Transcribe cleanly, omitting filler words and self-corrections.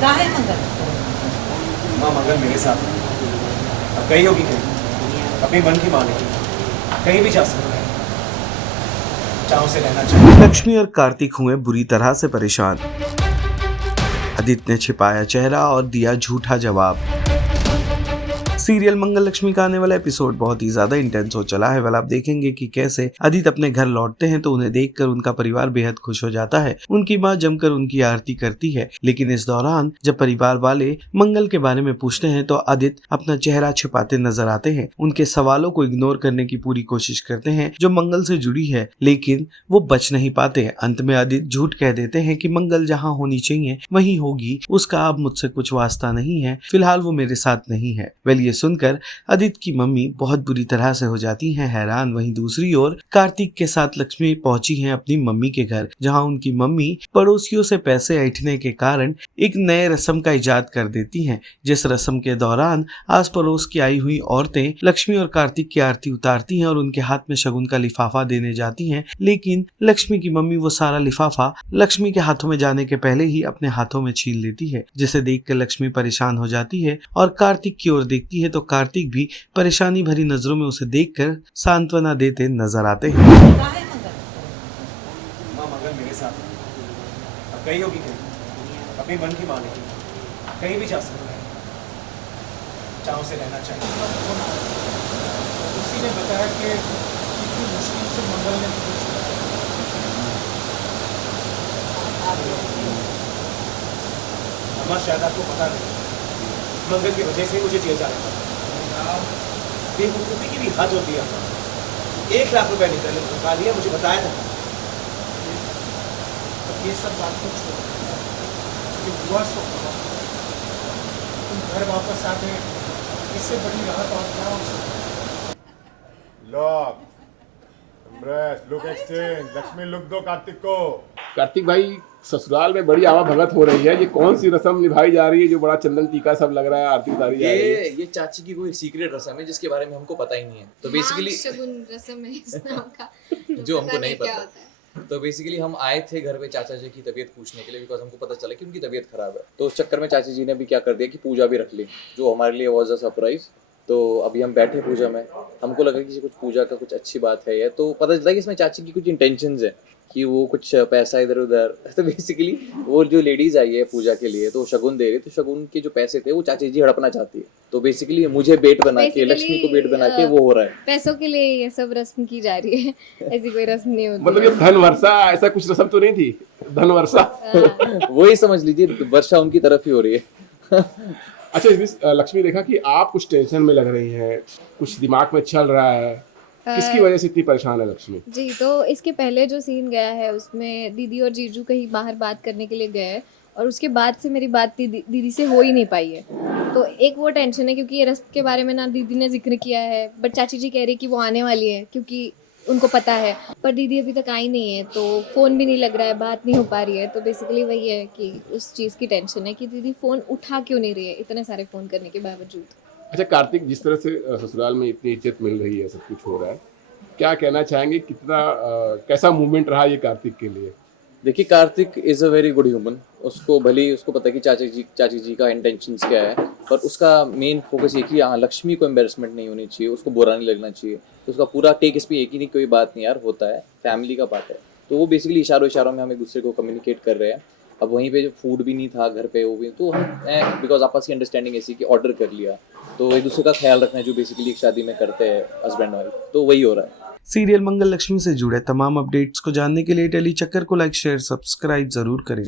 काहे मंगल? माँ मंगल मेरे साथ है। अब कहीं होगी कहीं, अपनी मन की मानेगी, कहीं भी जा सकता है, चाहों से रहना चाहिए। लक्ष्मी और कार्तिक हुए बुरी तरह से परेशान। आदित्य ने छिपाया चेहरा और दिया झूठा जवाब। सीरियल मंगल लक्ष्मी का आने वाला एपिसोड बहुत ही ज्यादा इंटेंस हो चला है। आप देखेंगे कि कैसे आदित्य अपने घर लौटते हैं तो उन्हें देखकर उनका परिवार बेहद खुश हो जाता है। उनकी माँ जमकर उनकी आरती करती है, लेकिन इस दौरान जब परिवार वाले मंगल के बारे में पूछते हैं तो आदित्य अपना चेहरा छिपाते नजर आते हैं। उनके सवालों को इग्नोर करने की पूरी कोशिश करते हैं जो मंगल से जुड़ी है, लेकिन वो बच नहीं पाते। अंत में आदित्य झूठ कह देते हैं कि मंगल जहाँ होनी चाहिए वहीं होगी, उसका अब मुझसे कुछ वास्ता नहीं है, फिलहाल वो मेरे साथ नहीं है। ये सुनकर आदित्य की मम्मी बहुत बुरी तरह से हो जाती हैं हैरान। वहीं दूसरी ओर कार्तिक के साथ लक्ष्मी पहुंची हैं अपनी मम्मी के घर, जहां उनकी मम्मी पड़ोसियों से पैसे ऐंठने के कारण एक नए रस्म का इजाद कर देती हैं, जिस रस्म के दौरान आस पड़ोस की आई हुई औरतें लक्ष्मी और कार्तिक की आरती उतारती हैं और उनके हाथ में शगुन का लिफाफा देने जाती हैं, लेकिन लक्ष्मी की मम्मी वो सारा लिफाफा लक्ष्मी के हाथों में जाने के पहले ही अपने हाथों में छीन लेती है, जिसे देखकर लक्ष्मी परेशान हो जाती है और कार्तिक की ओर देखती है तो कार्तिक भी परेशानी भरी नजरों में उसे देखकर सांत्वना देते नजर आते हैं। काहे मंगल? माँ मंगल मेरे साथ है। अब कहीं होगी कहीं, अपनी मन की मानेगी, कहीं भी जा सकता है, चाहों से रहना चाहिए। उसी ने बताया कि कितनी मुश्किल से मंगल ने मुझे अम्मा शायद आपको पता नहीं, मंगल की वजह से मुझे जेल जाना पड़ा। बेवकूफ़ी की भी हद होती है अम्मा। 1 लाख रुपए निकलने चुका लिया, मुझे बताया था। ये सब बात को छोड़, ये हुआ सो हुआ। तुम घर वापस आ गए, इससे बड़ी राहत और क्या हो सकती? Lock impress look exchange Lakshmi look दो कार्तिक को। कार्तिक भाई, ससुराल में बड़ी आवाभगत हो रही है। ये कौन सी रस्म निभाई जा रही है जो बड़ा चंदन टीका सब लग रहा है, आरती उतारी जा रही है? ये चाची की कोई सीक्रेट रस्म है जिसके बारे में हमको पता ही नहीं है। तो बेसिकली शगुन रस्म है इस नाम का जो हमको नहीं क्या पता। होता है। तो बेसिकली हम आए थे घर पे चाचा जी की तबीयत पूछने के लिए, बिकॉज हमको पता चला कि उनकी तबीयत खराब है। तो उस चक्कर में चाची जी ने भी क्या कर दिया कि पूजा भी रख ली, जो हमारे लिए वॉज अ सरप्राइज। तो अभी हम बैठे पूजा में, हमको लगा कि कुछ पूजा का कुछ अच्छी बात है, तो पता चला कि इसमें चाची की कुछ इंटेंशंस है कि वो कुछ पैसा इधर उधर। तो बेसिकली वो जो लेडीज आई है पूजा के लिए तो शगुन दे रही, तो शगुन के जो पैसे थे वो चाची जी हड़पना चाहती है। तो बेसिकली मुझे बेट बना के, लक्ष्मी को बेट बना के वो हो रहा है। पैसों के लिए ये सब रस्म की जा रही है। ऐसी कोई रस्म नहीं होती। मतलब ये धन वर्षा ऐसा कुछ रस्म तो नहीं थी? धन वर्षा वही समझ लीजिए, वर्षा उनकी तरफ ही हो रही है। अच्छा, इस बीच लक्ष्मी देखा कि आप कुछ टेंशन में लग रही हैं, कुछ दिमाग में चल रहा है, किसकी वजह से इतनी परेशान है लक्ष्मी? जी, तो इसके पहले जो सीन गया है उसमें दीदी और जीजू कहीं बाहर बात करने के लिए गए और उसके बाद से मेरी बात दीदी से हो ही नहीं पाई है। तो एक वो टेंशन है क्योंकि ये रस्म के बारे में ना दीदी ने जिक्र किया है, बट चाची जी कह रही कि वो आने वाली है क्योंकि उनको पता है, पर दीदी अभी तक आई नहीं है, तो फ़ोन भी नहीं लग रहा है, बात नहीं हो पा रही है। तो बेसिकली वही है कि उस चीज़ की टेंशन है कि दीदी फ़ोन उठा क्यों नहीं रही है इतने सारे फ़ोन करने के बावजूद। अच्छा कार्तिक, जिस तरह से ससुराल में इतनी इज्जत मिल रही है, सब कुछ हो रहा है, क्या कहना चाहेंगे? कितना कैसा मूवमेंट रहा ये कार्तिक के लिए? देखिए, Kartik is a very good human. उसको भले ही उसको पता है कि चाची जी का इंटेंशंस क्या है, पर उसका मेन फोकस ये कि हाँ लक्ष्मी को एम्बेरसमेंट नहीं होनी चाहिए, उसको बुरा नहीं लगना चाहिए। तो उसका पूरा टेक इस पर एक ही नहीं, कोई बात नहीं यार, होता है, फैमिली का पार्ट है। तो वो बेसिकली इशारों में हम एक दूसरे को कम्युनिकेट कर रहे हैं। अब वहीं पे जो फूड भी नहीं था घर पे, वो भी तो हम बिकॉज आपस की अंडरस्टैंडिंग ऐसी कि ऑर्डर कर लिया, तो एक दूसरे का ख्याल रखना है जो बेसिकली एक शादी में करते हैं हस्बैंड वाइफ, तो वही हो रहा है। सीरियल मंगल लक्ष्मी से जुड़े तमाम अपडेट्स को जानने के लिए टेली चक्कर को लाइक शेयर सब्सक्राइब जरूर करें।